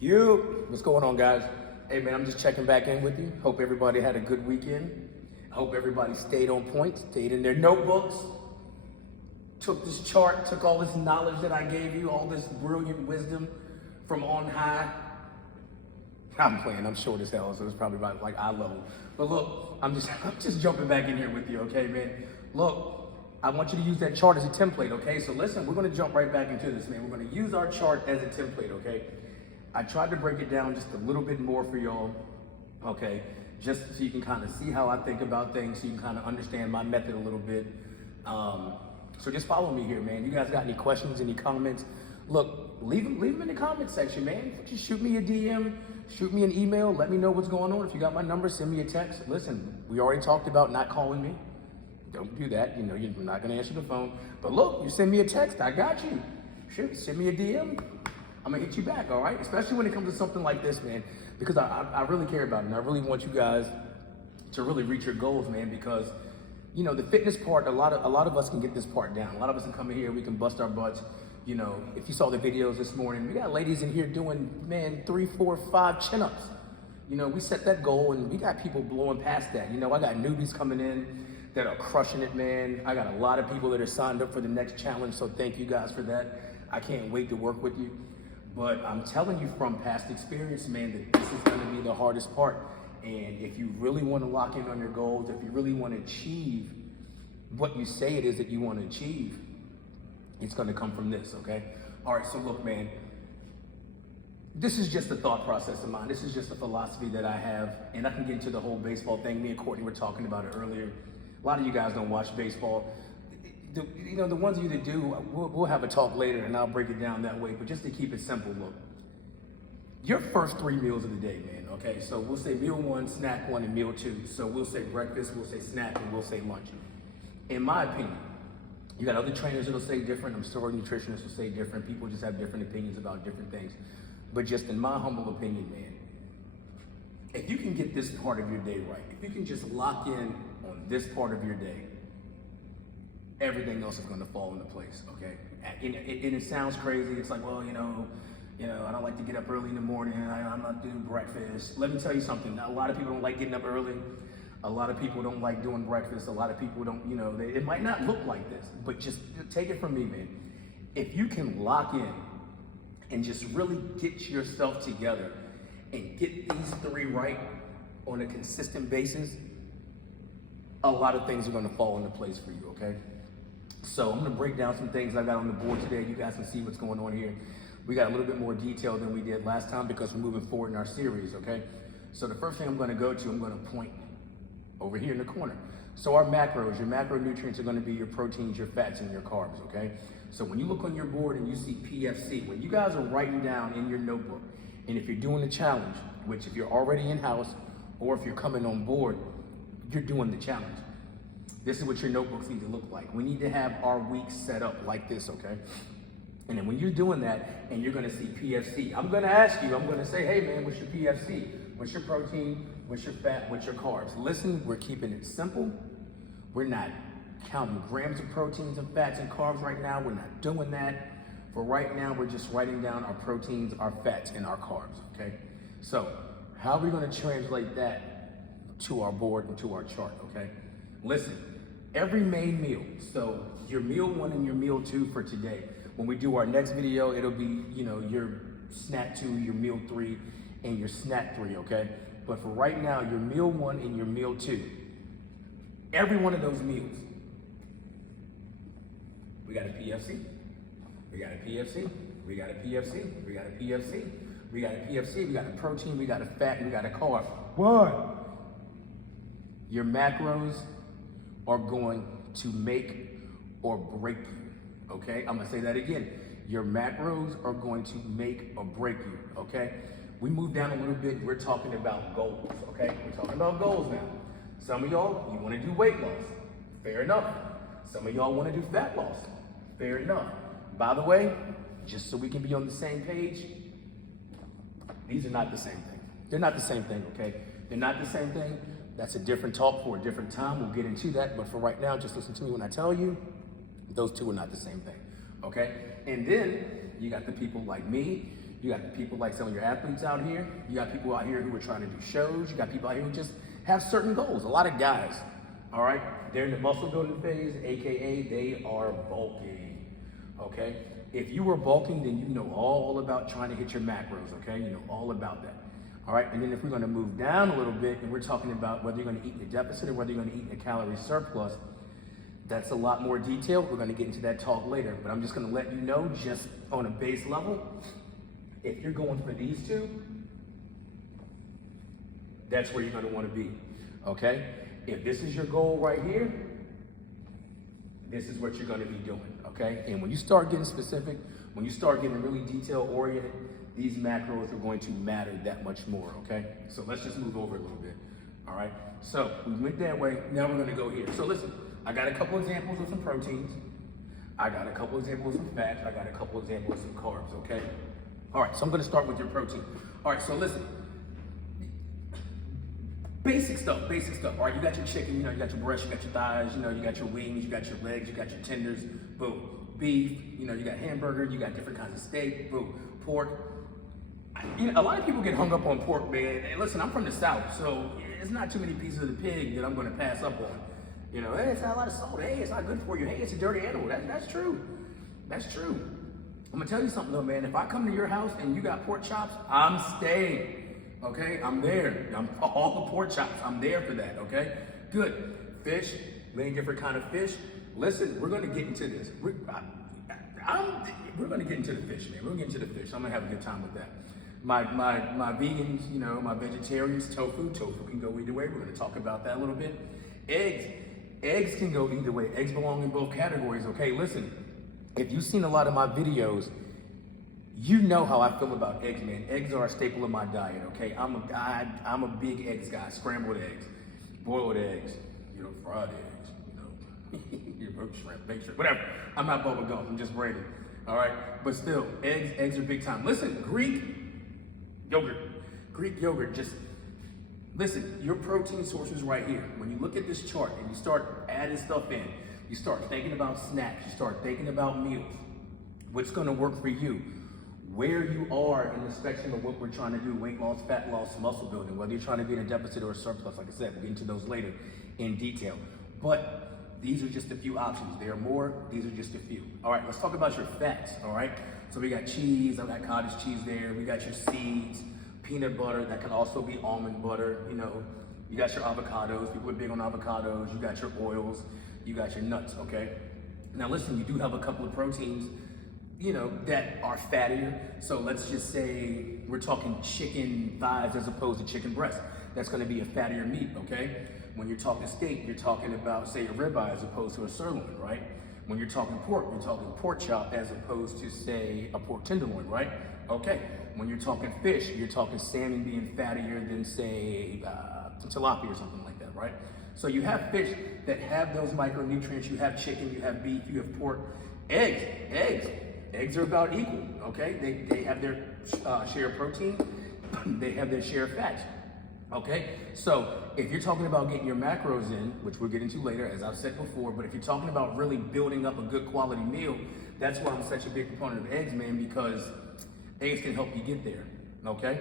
What's going on, guys? Hey man, I'm just checking back in with you. Hope everybody had a good weekend. I hope everybody stayed on point, stayed in their notebooks, took this chart, took all this knowledge that I gave you, all this brilliant wisdom from on high. I'm playing, I'm short as hell, so it's probably about like eye level. But look, I'm just jumping back in here with you, okay, man? Look, I want you to use that chart as a template, okay? So listen, we're gonna jump right back into this, man. We're gonna use our chart as a template, okay? I tried to break it down just a little bit more for y'all, okay? Just so you can kind of see how I think about things, so you can kind of understand my method a little bit. So just follow me here, man. You guys got any questions, any comments? Look, leave them in the comment section, man. Just shoot me a DM, shoot me an email, let me know what's going on. If you got my number, send me a text. Listen, we already talked about not calling me. Don't do that, you know, you're not gonna answer the phone. But look, you send me a text, I got you. Shoot, send me a DM. I'm gonna hit you back, all right? Especially when it comes to something like this, man, because I really care about it, and I really want you guys to really reach your goals, man, because, you know, the fitness part, a lot of us can get this part down. A lot of us can come in here, we can bust our butts. You know, if you saw the videos this morning, we got ladies in here doing, man, 3, 4, 5 chin-ups. You know, we set that goal, and we got people blowing past that. You know, I got newbies coming in that are crushing it, man. I got a lot of people that are signed up for the next challenge, so thank you guys for that. I can't wait to work with you. But I'm telling you from past experience, man, that this is gonna be the hardest part. And if you really wanna lock in on your goals, if you really wanna achieve what you say it is that you wanna achieve, it's gonna come from this, okay? All right, so look, man, this is just a thought process of mine. This is just a philosophy that I have, and I can get into the whole baseball thing. Me and Courtney were talking about it earlier. A lot of you guys don't watch baseball. You know, the ones of you that do, we'll have a talk later and I'll break it down that way, but just to keep it simple, look, your first 3 meals of the day, man, okay? So we'll say meal 1, snack 1, and meal 2. So we'll say breakfast, we'll say snack, and we'll say lunch. In my opinion, you got other trainers that'll say different, I'm sure nutritionists will say different, people just have different opinions about different things. But just in my humble opinion, man, if you can get this part of your day right, if you can just lock in on this part of your day, everything else is going to fall into place, okay? And it sounds crazy. It's like, well, you know, I don't like to get up early in the morning. I'm not doing breakfast. Let me tell you something. A lot of people don't like getting up early. A lot of people don't like doing breakfast. A lot of people don't, you know, it might not look like this, but just take it from me, man. If you can lock in and just really get yourself together and get these 3 right on a consistent basis, a lot of things are going to fall into place for you, okay? So I'm gonna break down some things I got on the board today. You guys can see what's going on here. We got a little bit more detail than we did last time because we're moving forward in our series, okay? So the first thing I'm gonna go to, I'm gonna point over here in the corner. So our macros, your macronutrients are gonna be your proteins, your fats, and your carbs, okay? So when you look on your board and you see PFC, when you guys are writing down in your notebook, and if you're doing the challenge, which if you're already in-house or if you're coming on board, you're doing the challenge. This is what your notebooks need to look like. We need to have our week set up like this, okay? And then when you're doing that and you're gonna see PFC, I'm gonna ask you, I'm gonna say, hey man, what's your PFC? What's your protein? What's your fat? What's your carbs? Listen, we're keeping it simple. We're not counting grams of proteins and fats and carbs right now. We're not doing that. For right now, we're just writing down our proteins, our fats, and our carbs, okay? So how are we gonna translate that to our board and to our chart, okay? Listen. Every main meal, so your meal 1 and your meal 2 for today. When we do our next video, it'll be, you know, your snack 2, your meal 3, and your snack 3, okay? But for right now, your meal 1 and your meal 2, every one of those meals, we got a PFC, we got a PFC, we got a PFC, we got a PFC, we got a PFC, we got a protein, we got a fat, and we got a carb. What? Your macros are going to make or break you, okay? I'm gonna say that again. Your macros are going to make or break you, okay? We move down a little bit, we're talking about goals, okay? We're talking about goals now. Some of y'all, you wanna do weight loss, fair enough. Some of y'all wanna do fat loss, fair enough. By the way, just so we can be on the same page, these are not the same thing. They're not the same thing, okay? They're not the same thing. That's a different talk for a different time. We'll get into that, but for right now, just listen to me when I tell you, those two are not the same thing, okay? And then you got the people like me, You got the people like some of your athletes out here. You got people out here who are trying to do shows. You got people out here who just have certain goals. A lot of guys, all right, they're in the muscle building phase, AKA they are bulking, okay? If you were bulking, then you know all about trying to hit your macros, okay? You know all about that, all right? And then if we're gonna move down a little bit and we're talking about whether you're gonna eat in a deficit or whether you're gonna eat in a calorie surplus, that's a lot more detailed. We're gonna get into that talk later, but I'm just gonna let you know, just on a base level, if you're going for these two, that's where you're gonna wanna be, okay? If this is your goal right here, this is what you're gonna be doing, okay? And when you start getting specific, when you start getting really detail oriented, these macros are going to matter that much more, okay? So let's just move over a little bit, all right? So we went that way, now we're gonna go here. So listen, I got a couple examples of some proteins. I got a couple examples of some fats. I got a couple examples of some carbs, okay? All right, so I'm gonna start with your protein. All right, so listen, basic stuff, all right? You got your chicken, you know, you got your breast, you got your thighs, you know, you got your wings, you got your legs, you got your tenders, boom. Beef, you know, you got hamburger, you got different kinds of steak, boom. Pork. You know, a lot of people get hung up on pork, man. And listen, I'm from the South, so it's not too many pieces of the pig that I'm gonna pass up on. You know, hey, it's not a lot of salt, hey, it's not good for you, hey, it's a dirty animal. That's true, that's true. I'm gonna tell you something though, man. If I come to your house and you got pork chops, I'm staying. Okay, I'm there. I'm all the pork chops. I'm there for that. Okay, good. Fish, many different kind of fish. Listen, we're gonna get into this. We're gonna get into the fish, man. We're gonna get into the fish. I'm gonna have a good time with that. My vegans, you know, my vegetarians, tofu can go either way. We're gonna talk about that a little bit. Eggs can go either way. Eggs belong in both categories. Okay, listen. If you've seen a lot of my videos, you know how I feel about eggs, man. Eggs are a staple of my diet, okay? I'm a big eggs guy. Scrambled eggs, boiled eggs, you know, fried eggs, you know, shrimp, baked shrimp, whatever. I'm not Bubba Gump, I'm just Brandon, all right? But still, eggs are big time. Listen, Greek yogurt, just listen, your protein sources right here. When you look at this chart and you start adding stuff in, you start thinking about snacks, you start thinking about meals, what's gonna work for you, where you are in the spectrum of what we're trying to do, weight loss, fat loss, muscle building, whether you're trying to be in a deficit or a surplus. Like I said, we'll get into those later in detail. But these are just a few options. There are more, these are just a few. All right, let's talk about your fats, all right? So we got cheese, I've got cottage cheese there, we got your seeds, peanut butter, that can also be almond butter, you know, you got your avocados, people are big on avocados, you got your oils, you got your nuts, okay? Now listen, you do have a couple of proteins, you know, that are fattier. So let's just say we're talking chicken thighs as opposed to chicken breast. That's gonna be a fattier meat, okay? When you're talking steak, you're talking about, say, a ribeye as opposed to a sirloin, right? When you're talking pork, you're talking pork chop as opposed to, say, a pork tenderloin, right? Okay. When you're talking fish, you're talking salmon being fattier than, say, tilapia or something like that, right? So you have fish that have those micronutrients. You have chicken, you have beef, you have pork. Eggs are about equal, okay? They have their share of protein, they have their share of fats, okay? So if you're talking about getting your macros in, which we'll get into later, as I've said before, but if you're talking about really building up a good quality meal, that's why I'm such a big proponent of eggs, man, because eggs can help you get there, okay?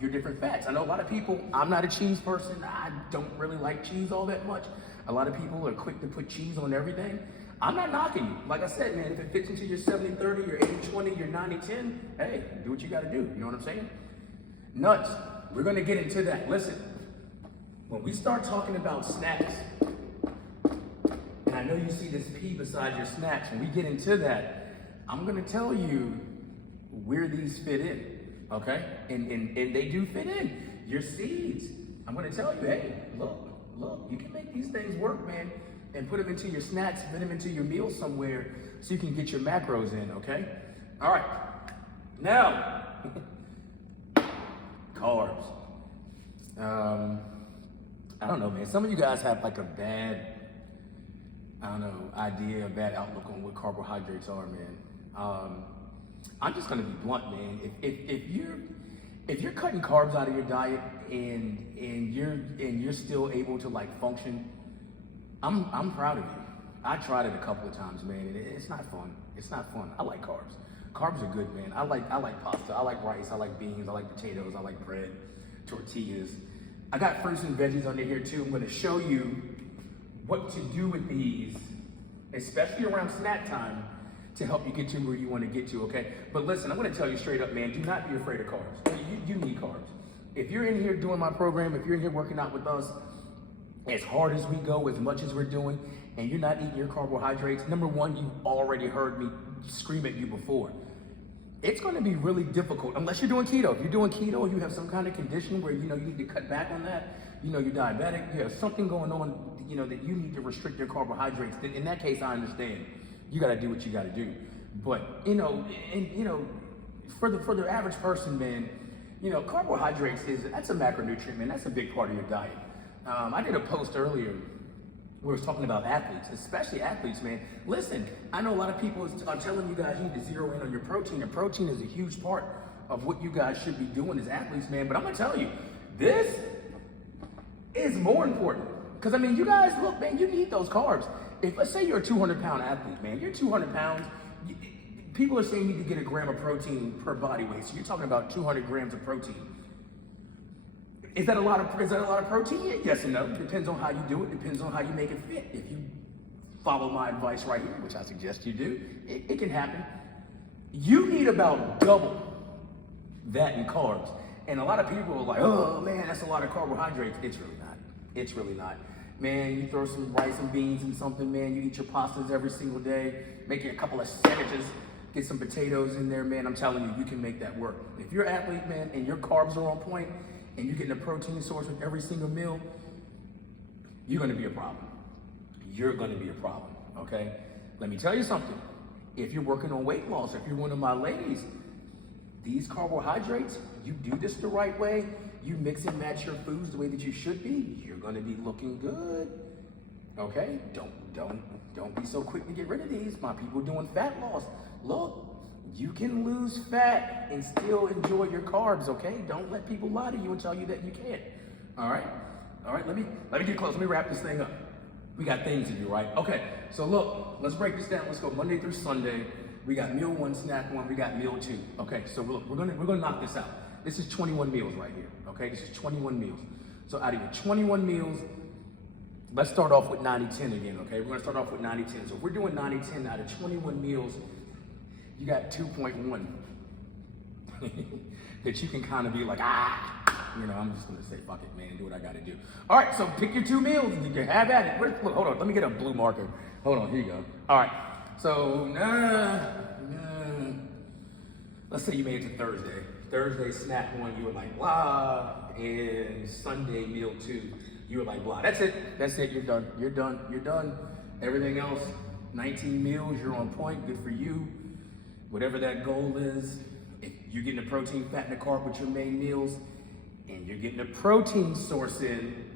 Your different fats. I know a lot of people, I'm not a cheese person. I don't really like cheese all that much. A lot of people are quick to put cheese on everything. I'm not knocking you. Like I said, man, if it fits into your 70-30, your 80-20, your 90-10, hey, do what you gotta do. You know what I'm saying? Nuts, we're gonna get into that. Listen, when we start talking about snacks, and I know you see this P beside your snacks, when we get into that, I'm gonna tell you where these fit in. Okay, and they do fit in. Your seeds, I'm gonna tell you, hey, look, you can make these things work, man, and put them into your snacks, put them into your meals somewhere so you can get your macros in, okay? All right, now, carbs. I don't know, man, some of you guys have like a bad, idea, a bad outlook on what carbohydrates are, man. I'm just gonna be blunt, man. If you're cutting carbs out of your diet and you're still able to like function, I'm proud of you. I tried it a couple of times, man, and it's not fun. It's not fun. I like carbs, Carbs are good, man. I like pasta, I like rice, I like beans, I like potatoes, I like bread, tortillas. I got fruits and veggies under here too. I'm gonna show you what to do with these, especially around snack time, to help you get to where you wanna get to, okay? But listen, I'm gonna tell you straight up, man, do not be afraid of carbs. You need carbs. If you're in here doing my program, if you're in here working out with us, as hard as we go, as much as we're doing, and you're not eating your carbohydrates, number one, you've already heard me scream at you before. It's gonna be really difficult, unless you're doing keto. If you're doing keto, you have some kind of condition where you need to cut back on that, you're diabetic, you have something going on, that you need to restrict your carbohydrates. In that case, I understand. You gotta do what you gotta do. But, for the average person, man, carbohydrates that's a macronutrient, man. That's a big part of your diet. I did a post earlier where I was talking about athletes, especially athletes, man. Listen, I know a lot of people are telling you guys you need to zero in on your protein, and protein is a huge part of what you guys should be doing as athletes, man. But I'm gonna tell you, this is more important. Because, you guys, look, man, you need those carbs. If, let's say you're a 200-pound athlete, man, you're 200 pounds, people are saying you need to get a gram of protein per body weight. So you're talking about 200 grams of protein. Is that a lot of protein? Yes and no. Depends on how you do it. Depends on how you make it fit. If you follow my advice right here, which I suggest you do, it can happen. You need about double that in carbs. And a lot of people are like, oh man, that's a lot of carbohydrates. It's really not. It's really not. Man, you throw some rice and beans in something, man. You eat your pastas every single day. Make a couple of sandwiches. Get some potatoes in there, man. I'm telling you, you can make that work. If you're an athlete, man, and your carbs are on point, and you're getting a protein source with every single meal, you're gonna be a problem. You're gonna be a problem, okay? Let me tell you something. If you're working on weight loss, if you're one of my ladies, these carbohydrates, you do this the right way, you mix and match your foods the way that you should be, you're gonna be looking good, okay? Don't be so quick to get rid of these. My people doing fat loss. Look, you can lose fat and still enjoy your carbs, okay? Don't let people lie to you and tell you that you can't. All right, let me get close. Let me wrap this thing up. We got things to do, right? Okay, so look, let's break this down. Let's go Monday through Sunday. We got meal one, snack one, we got meal two. Okay, so look, we're gonna knock this out. This is 21 meals right here, okay? This is 21 meals. So out of your 21 meals, let's start off with 90-10 again, okay? We're gonna start off with 90-10. So if we're doing 90-10 out of 21 meals, you got 2.1 that you can kind of be like, I'm just gonna say, fuck it, man, do what I gotta do. All right, so pick your two meals and you can have at it. Look, hold on, let me get a blue marker. Hold on, here you go. All right, so let's say you made it to Thursday. Thursday snack one, you were like, blah, and Sunday meal two, you were like, blah. That's it, you're done. Everything else, 19 meals, you're on point, good for you. Whatever that goal is, if you're getting the protein, fat, and the carb with your main meals, and you're getting a protein source in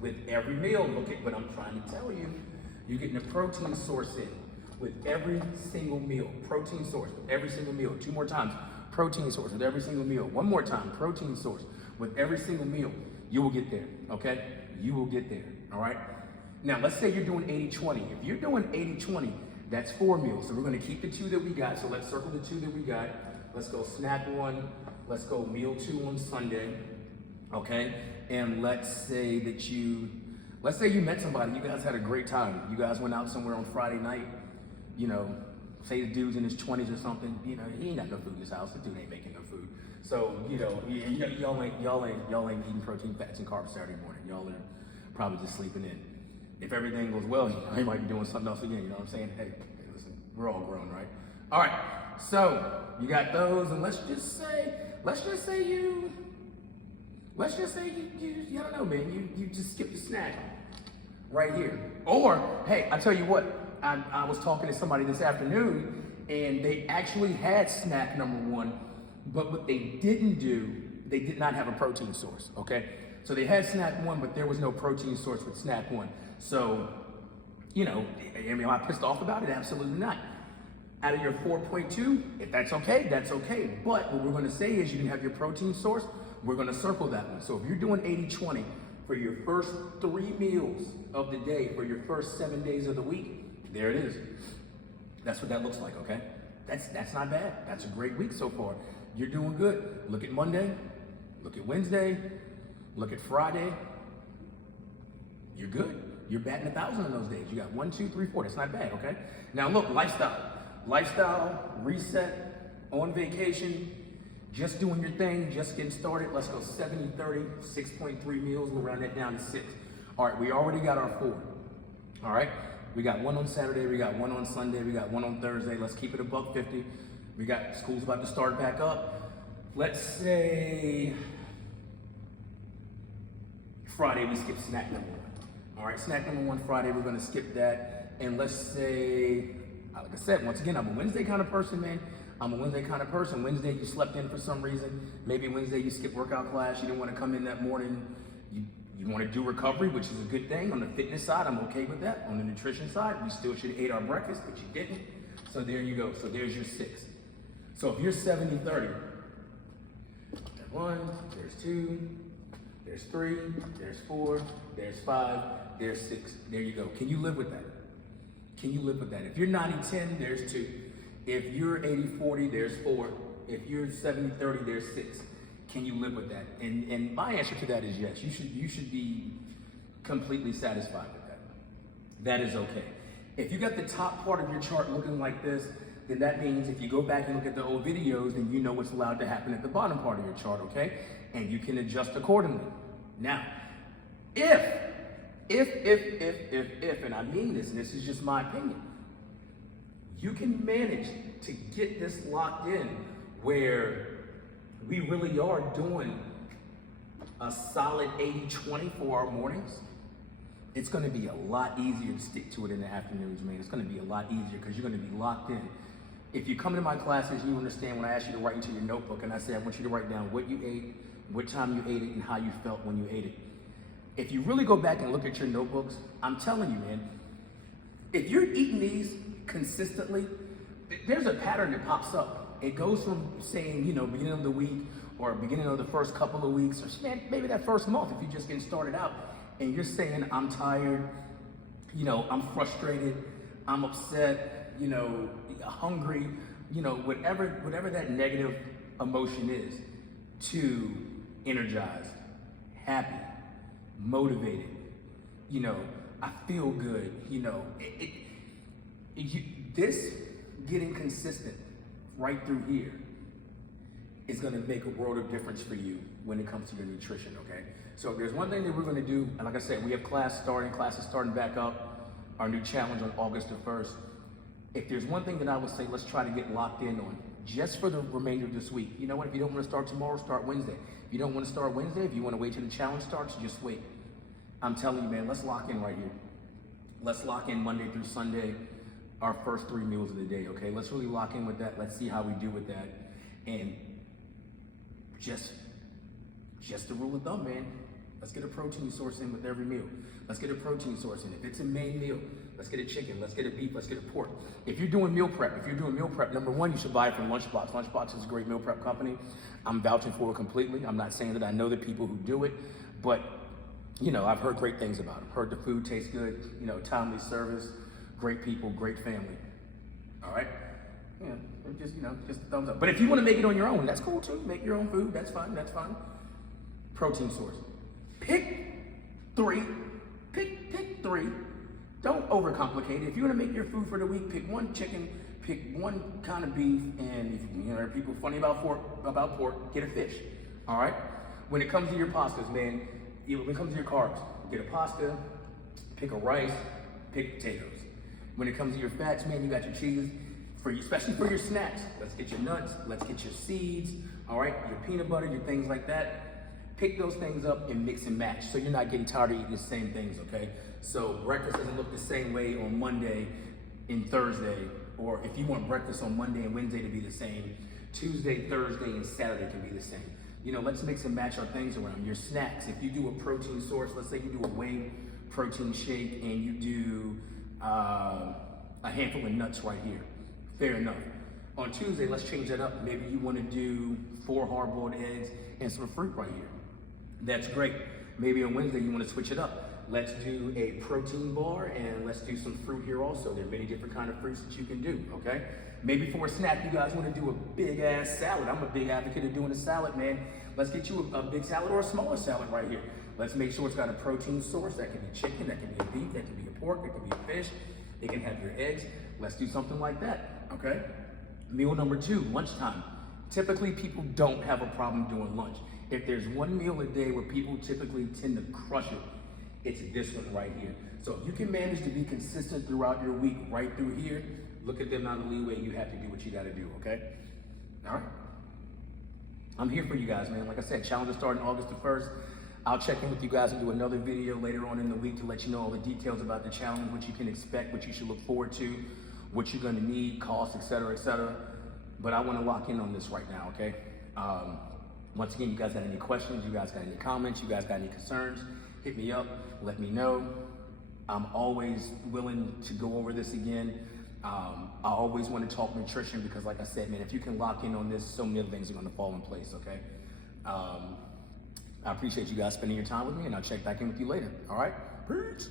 with every meal, look at what I'm trying to tell you. You're getting a protein source in with every single meal. Protein source with every single meal. 2 more times, protein source with every single meal. 1 more time, protein source with every single meal. You will get there, okay? You will get there, all right? Now, let's say you're doing 80-20. If you're doing 80-20, that's 4 meals. So we're gonna keep the 2 that we got. So let's circle the 2 that we got. Let's go snack 1. Let's go meal 2 on Sunday, okay? And let's say you met somebody, you guys had a great time. You guys went out somewhere on Friday night, say the dude's in his 20s or something, he ain't got no food in his house. The dude ain't making no food. So, y'all ain't eating protein, fats, and carbs Saturday morning. Y'all are probably just sleeping in. If everything goes well, you might be doing something else again, you know what I'm saying? Hey, listen, we're all grown, right? All right, so you got those, and let's just say you, I don't know, man, you just skipped a snack right here. Or, hey, I tell you what, I was talking to somebody this afternoon, and they actually had snack number 1, but what they didn't do, they did not have a protein source, okay? So they had snack 1, but there was no protein source with snack 1. So, am I pissed off about it? Absolutely not. Out of your 4.2, if that's okay, that's okay. But what we're gonna say is you didn't have your protein source, we're gonna circle that one. So if you're doing 80-20 for your first 3 meals of the day, for your first 7 days of the week, there it is. That's what that looks like, okay? That's not bad. That's a great week so far. You're doing good. Look at Monday, look at Wednesday, look at Friday. You're good. You're batting 1,000 on those days. You got 1, 2, 3, 4. That's not bad, okay? Now look, lifestyle, reset, on vacation, just doing your thing, just getting started. Let's go 70-30, 6.3 meals. We'll round that down to 6. All right, we already got our 4. All right, we got 1 on Saturday, we got 1 on Sunday, we got 1 on Thursday. Let's keep it $150. We got school's about to start back up. Let's say Friday we skip snack number 1. All right, snack number 1 Friday, we're gonna skip that. And let's say, like I said, once again, I'm a Wednesday kind of person, man. I'm a Wednesday kind of person. Wednesday you slept in for some reason. Maybe Wednesday you skipped workout class. You didn't want to come in that morning. You want to do recovery, which is a good thing. On the fitness side, I'm okay with that. On the nutrition side, we still should have ate our breakfast, but you didn't. So there you go. So there's your 6. So if you're 70-30, there's 1, there's 2, there's 3, there's 4, there's 5, there's 6. There you go. Can you live with that? Can you live with that? If you're 90-10, there's 2. If you're 80-40, there's 4. If you're 70-30, there's 6. Can you live with that? And my answer to that is yes. You should be completely satisfied with that. That is okay. If you got the top part of your chart looking like this, then that means if you go back and look at the old videos, then you know what's allowed to happen at the bottom part of your chart, okay? And you can adjust accordingly. Now, if, and I mean this, and this is just my opinion, you can manage to get this locked in where we really are doing a solid 80-20 for our mornings, it's gonna be a lot easier to stick to it in the afternoons, man. It's gonna be a lot easier because you're gonna be locked in. If you come to my classes, you understand when I ask you to write into your notebook and I say, I want you to write down what you ate, what time you ate it, and how you felt when you ate it. If you really go back and look at your notebooks, I'm telling you, man, if you're eating these consistently, there's a pattern that pops up. It goes from saying, beginning of the week or beginning of the first couple of weeks, or maybe that first month if you're just getting started out, and you're saying, I'm tired, I'm frustrated, I'm upset, hungry, whatever that negative emotion is, to energized, happy, motivated, I feel good, this getting consistent right through here is gonna make a world of difference for you when it comes to your nutrition, okay? So there's one thing that we're gonna do, and like I said, we have classes starting back up, our new challenge on August the 1st. If there's one thing that I would say, let's try to get locked in on, just for the remainder of this week. You know what, if you don't wanna start tomorrow, start Wednesday. If you don't wanna start Wednesday, if you wanna wait till the challenge starts, just wait. I'm telling you, man, let's lock in right here. Let's lock in Monday through Sunday, our first 3 meals of the day, okay? Let's really lock in with that. Let's see how we do with that. And just the rule of thumb, man. Let's get a protein source in with every meal. Let's get a protein source in. If it's a main meal, let's get a chicken, let's get a beef, let's get a pork. If you're doing meal prep, number 1, you should buy it from Lunchbox. Lunchbox is a great meal prep company. I'm vouching for it completely. I'm not saying that I know the people who do it, but I've heard great things about them. Heard the food tastes good, timely service, great people, great family. All right? Yeah, just a thumbs up. But if you want to make it on your own, that's cool too. Make your own food, that's fine. Protein source. Pick 3. Pick 3. Don't overcomplicate it. If you want to make your food for the week, pick 1 chicken, pick 1 kind of beef, and if there are people funny about pork, get a fish. All right? When it comes to your pastas, man, when it comes to your carbs, get a pasta, pick a rice, pick potatoes. When it comes to your fats, man, you got your cheese. Especially for your snacks, let's get your nuts, let's get your seeds, all right? Your peanut butter, your things like that. Pick those things up and mix and match so you're not getting tired of eating the same things, okay? So breakfast doesn't look the same way on Monday and Thursday, or if you want breakfast on Monday and Wednesday to be the same, Tuesday, Thursday, and Saturday can be the same. Let's mix and match our things around. Your snacks, if you do a protein source, let's say you do a whey protein shake and you do a handful of nuts right here. Fair enough. On Tuesday, let's change that up. Maybe you want to do 4 hard-boiled eggs and some fruit right here. That's great. Maybe on Wednesday, you want to switch it up. Let's do a protein bar and let's do some fruit here also. There are many different kind of fruits that you can do, okay? Maybe for a snack, you guys want to do a big ass salad. I'm a big advocate of doing a salad, man. Let's get you a big salad or a smaller salad right here. Let's make sure it's got a protein source. That can be chicken, that can be a beef, that can be a pork, it can be a fish. It can have your eggs. Let's do something like that, okay? Meal number 2, lunchtime. Typically, people don't have a problem doing lunch. If there's one meal a day where people typically tend to crush it, it's this one right here. So if you can manage to be consistent throughout your week right through here, look at the amount of leeway you have to do what you gotta do, okay? All right? I'm here for you guys, man. Like I said, challenge is starting August the 1st. I'll check in with you guys and do another video later on in the week to let you know all the details about the challenge, what you can expect, what you should look forward to, what you're gonna need, costs, et cetera, et cetera. But I wanna lock in on this right now, okay? Once again, you guys got any questions, you guys got any comments, you guys got any concerns, hit me up, let me know. I'm always willing to go over this again. I always want to talk nutrition because like I said, man, if you can lock in on this, so many other things are gonna fall in place, okay? I appreciate you guys spending your time with me, and I'll check back in with you later, all right? Peace.